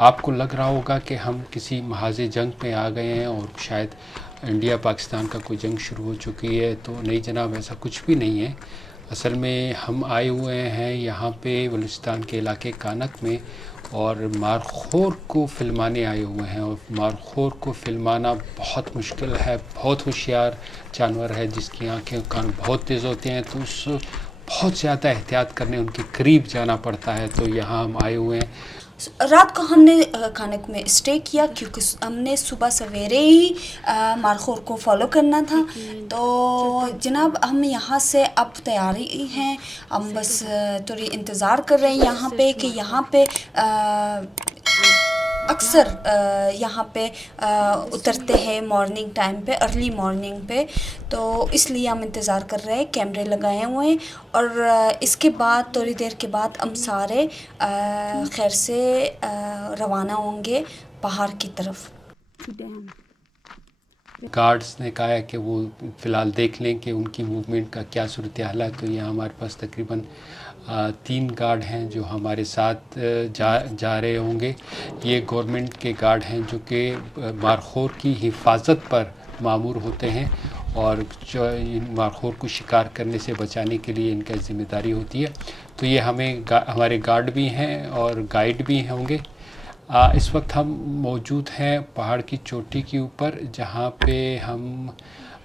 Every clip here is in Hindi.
आपको लग रहा होगा कि हम किसी महाज़ जंग में आ गए हैं और शायद इंडिया पाकिस्तान का कोई जंग शुरू हो चुकी है, तो नहीं जनाब, ऐसा कुछ भी नहीं है। असल में हम आए हुए हैं यहाँ पे बलूचिस्तान के इलाके कानक में, और मारखोर को फिल्माने आए हुए हैं। और मारखोर को फिल्माना बहुत मुश्किल है, बहुत होशियार जानवर है जिसकी आँखें कान बहुत तेज़ होते हैं, तो उस बहुत ज़्यादा एहतियात करने उनके करीब जाना पड़ता है। तो यहाँ हम आए हुए हैं। रात को हमने कानक में स्टे किया क्योंकि हमने सुबह सवेरे ही मारखोर को फॉलो करना था। तो जनाब हम यहाँ से अब तैयारी हैं, हम बस थोड़ी इंतज़ार कर रहे हैं यहाँ पे कि यहाँ पे अक्सर यहाँ पे उतरते हैं मॉर्निंग टाइम पे, अर्ली मॉर्निंग पे, तो इसलिए हम इंतज़ार कर रहे हैं, कैमरे लगाए हुए हैं। और इसके बाद थोड़ी देर के बाद हम सारे खैर से रवाना होंगे पहाड़ की तरफ। गार्ड्स ने कहा है कि वो फ़िलहाल देख लें कि उनकी मूवमेंट का क्या सूरत हाल है। तो यहाँ हमारे पास तकरीबन 3 गार्ड हैं जो हमारे साथ जा रहे होंगे। ये गवर्नमेंट के गार्ड हैं जो कि मारखोर की हिफाजत पर मामूर होते हैं, और जो इन मारखोर को शिकार करने से बचाने के लिए इनका ज़िम्मेदारी होती है। तो ये हमारे गार्ड भी हैं और गाइड भी होंगे। इस वक्त हम मौजूद हैं पहाड़ की चोटी के ऊपर, जहाँ पे हम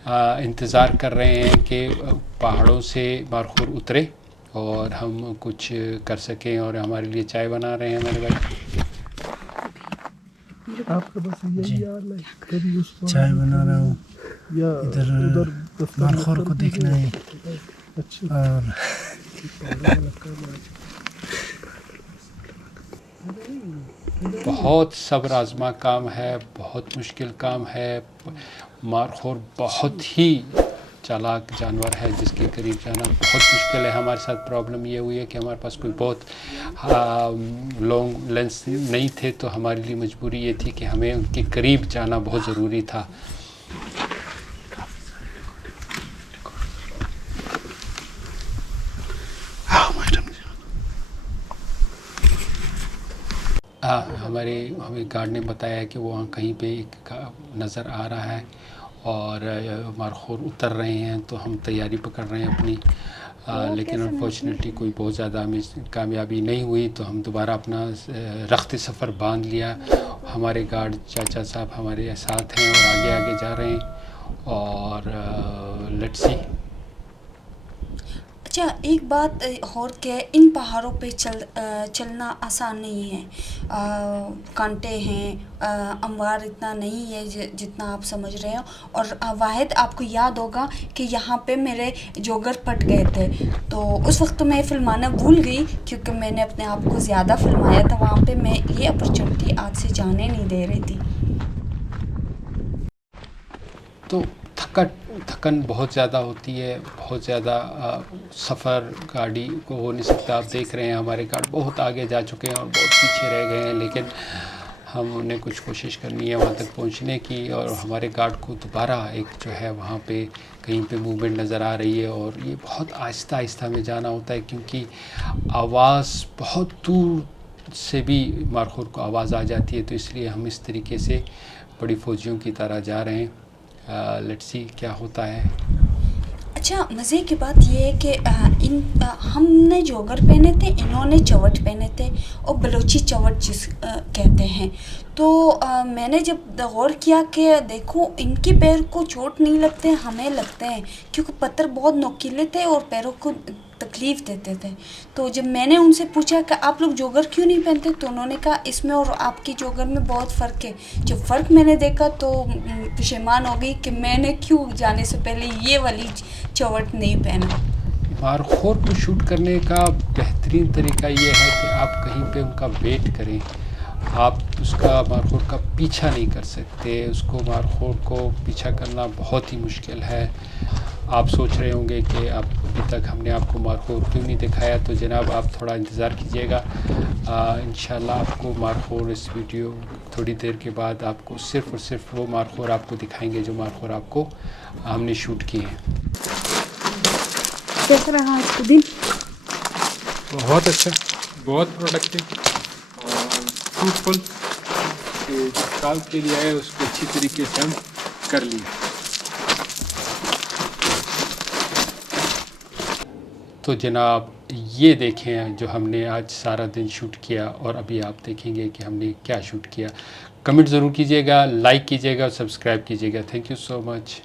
इंतज़ार कर रहे हैं कि पहाड़ों से मारखोर उतरे और हम कुछ कर सकें। और हमारे लिए चाय बना रहे हैं हमारे भाई। आपका बस यही यार है, कभी उस चाय बना रहा हूँ, या इधर मारखोर को देखना है। अच्छा और बहुत सब्र आज़मा काम है, बहुत मुश्किल काम है। मारखोर बहुत ही चालाक जानवर है जिसके करीब जाना बहुत मुश्किल है। हमारे साथ प्रॉब्लम ये हुई है कि हमारे पास कोई बहुत लॉन्ग लेंस नहीं थे, तो हमारे लिए मजबूरी ये थी कि हमें उनके करीब जाना बहुत ज़रूरी था। हमें गार्ड ने बताया कि वहाँ कहीं पे एक नज़र आ रहा है और मारखोर उतर रहे हैं, तो हम तैयारी पकड़ रहे हैं अपनी। लेकिन अनफॉर्चुनेटली कोई बहुत ज़्यादा हमें कामयाबी नहीं हुई, तो हम दोबारा अपना रख्त सफ़र बांध लिया। हमारे गार्ड चाचा साहब हमारे साथ हैं और आगे आगे जा रहे हैं, और लेट्स सी। अच्छा एक बात और कि इन पहाड़ों पे चलना आसान नहीं है। कांटे हैं, अमवार इतना नहीं है जितना आप समझ रहे हो। और वाहिद आपको याद होगा कि यहाँ पे मेरे जोगर फट गए थे, तो उस वक्त तो मैं फिल्माना भूल गई क्योंकि मैंने अपने आप को ज़्यादा फिल्माया था वहाँ पे। मैं ये अपॉर्चुनिटी आज से जाने नहीं दे रही थी। तो थकन बहुत ज़्यादा होती है, बहुत ज़्यादा सफ़र गाड़ी को हो नहीं सकता। आप देख रहे हैं हमारे गार्ड बहुत आगे जा चुके हैं और बहुत पीछे रह गए हैं, लेकिन हमने कुछ कोशिश करनी है वहाँ तक पहुँचने की। और हमारे गार्ड को दोबारा एक जो है वहाँ पे कहीं पे मूवमेंट नज़र आ रही है, और ये बहुत आहिस्ता आहिस्ता में जाना होता है क्योंकि आवाज़ बहुत दूर से भी मारखोर को आवाज़ आ जाती है। तो इसलिए हम इस तरीके से बड़ी फ़ौजियों की तरह जा रहे हैं। लेट्स सी क्या होता है। अच्छा मज़े की बात ये है कि हमने जोगर पहने थे, इन्होंने चवट पहने थे, और बलोची चवट जिस कहते हैं। तो मैंने जब गौर किया कि देखो इनके पैर को चोट नहीं लगते, हमें लगते हैं क्योंकि पत्थर बहुत नोकीले थे और पैरों को तकलीफ़ देते थे। तो जब मैंने उनसे पूछा कि आप लोग जोगर क्यों नहीं पहनते, तो उन्होंने कहा इसमें और आपकी जोगर में बहुत फ़र्क है। जब फ़र्क मैंने देखा तो पशेमान हो गई कि मैंने क्यों जाने से पहले ये वाली चवट नहीं पहना। मारखोर को शूट करने का बेहतरीन तरीका ये है कि आप कहीं पे उनका वेट करें। आप उसका मारखोर का पीछा नहीं कर सकते, उसको मारखोर को पीछा करना बहुत ही मुश्किल है। आप सोच रहे होंगे कि आप अभी तक हमने आपको मारखोर क्यों नहीं दिखाया, तो जनाब आप थोड़ा इंतज़ार कीजिएगा। इंशाल्लाह आपको मारखोर इस वीडियो थोड़ी देर के बाद आपको सिर्फ़ और सिर्फ वो मारखोर आपको दिखाएंगे जो मारखोर आपको हमने शूट किए हैं। कैसा रहा आज का दिन? बहुत अच्छा, बहुत प्रोडक्टिव और फ्रूटफुल। कि काम के लिए आए उसको अच्छी तरीके से हम कर लिए। तो जनाब ये देखें जो हमने आज सारा दिन शूट किया, और अभी आप देखेंगे कि हमने क्या शूट किया। कमेंट ज़रूर कीजिएगा, लाइक कीजिएगा, सब्सक्राइब कीजिएगा। Thank you so much.